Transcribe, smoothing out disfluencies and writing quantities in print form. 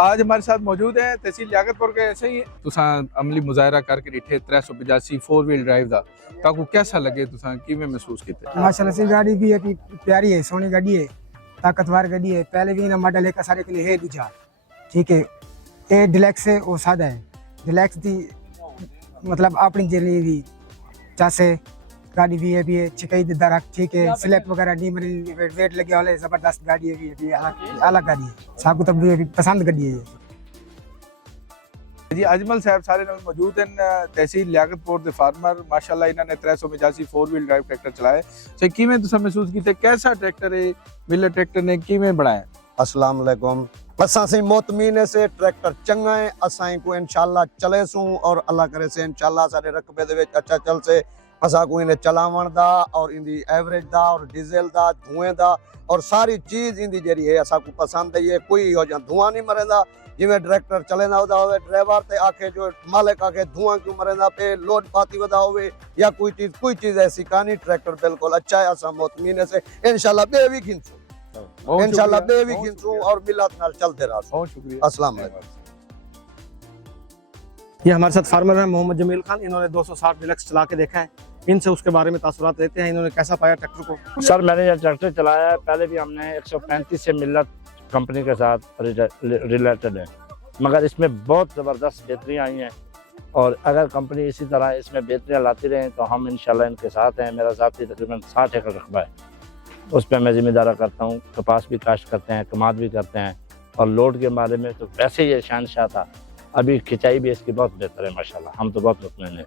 आज हमारे साथ मौजूद है तहसील लियाकतपुर के ऐसे ही तुसा अमली मुजाहरा करके डिठे 385 4 व्हील ड्राइव दा ताकू कैसा लगे तुसा किवें महसूस कीते। माशाल्लाह से गाड़ी भी है प्यारी है, सोनी गाड़ी है, ताकतवर गाड़ी है। पहले भी ना मॉडल एक सारे के लिए है दूजा, ठीक है। ये डिलैक्स है, वो सादा है। डिलैक्स दी मतलब अपनी जली भी चासे गाड़ी भी है चिकई दरक, ठीक है। स्लैप वगैरह डी मरी वेट लगे वाले जबरदस्त गाड़ी है भी अलग गाड़ी है। सबको तब भी पसंद गाड़ी है जी। अजमल साहब सारे नाल मौजूद हैं तहसील लियाकतपुर दे फार्मर। माशाल्लाह इन्होंने 385 4 व्हील ड्राइव ट्रैक्टर चलाए। सो किवें तुसा महसूस कीते, कैसा ट्रैक्टर है व्हीलर ट्रैक्टर ने किवें बनाया। अस्सलाम वालेकुम। असां से मोतमीने से ट्रैक्टर चंगा है, असां को इंशाल्लाह चले सूं और अल्लाह करे से इंशाल्लाह सारे रकबे दे विच अच्छा चल से। असां को इन्हें चलावन दा और इंदी एवरेज दा और डीजल दा धुएं दा और सारी चीज इंदी जरी है असां को पसंद है। कोई हो जा धुआं नहीं मरेंदा, जिवें ट्रैक्टर चलेंदा होदा होवे ड्राइवर ते आके जो मालिक आके धुआं क्यों मरेंदा पे लोड पाती वदा होवे या कोई चीज ऐसी कहानी। ट्रैक्टर बिल्कुल अच्छा है, असां मोतमीने से इंशाल्लाह बे भी गिनसू इंशाल्लाह बे भी गिनसू और मिलत नाल चलते रहो। बहुत शुक्रिया। अस्सलाम वालेकुम। ये हमारे साथ फार्मर है मोहम्मद जमील खान। इन्होंने 260 डिलक्स चला के देखा है, इनसे उसके बारे में तासुरात लेते हैं। इन्होंने कैसा पाया ट्रैक्टर को। सर मैंने ये ट्रैक्टर चलाया है, पहले भी हमने 135 से मिलत कंपनी के साथ रिलेटेड है, मगर इसमें बहुत ज़बरदस्त बेहतरियाँ आई हैं और अगर कंपनी इसी तरह इसमें बेहतरियाँ लाती रहें तो हम इंशाल्लाह इनके साथ हैं। मेरा ज़ाती तकरीबन 60 एकड़ रकबा है, उस पर मैं ज़िम्मेदारा करता हूँ। कपास भी काश्त करते हैं, कमाद भी करते हैं और लोड के बारे में तो वैसे ही ये शहनशाह था। अभी खिंचाई भी इसकी बहुत बेहतर है माशाल्लाह, हम तो बहुत मुतमईन हैं।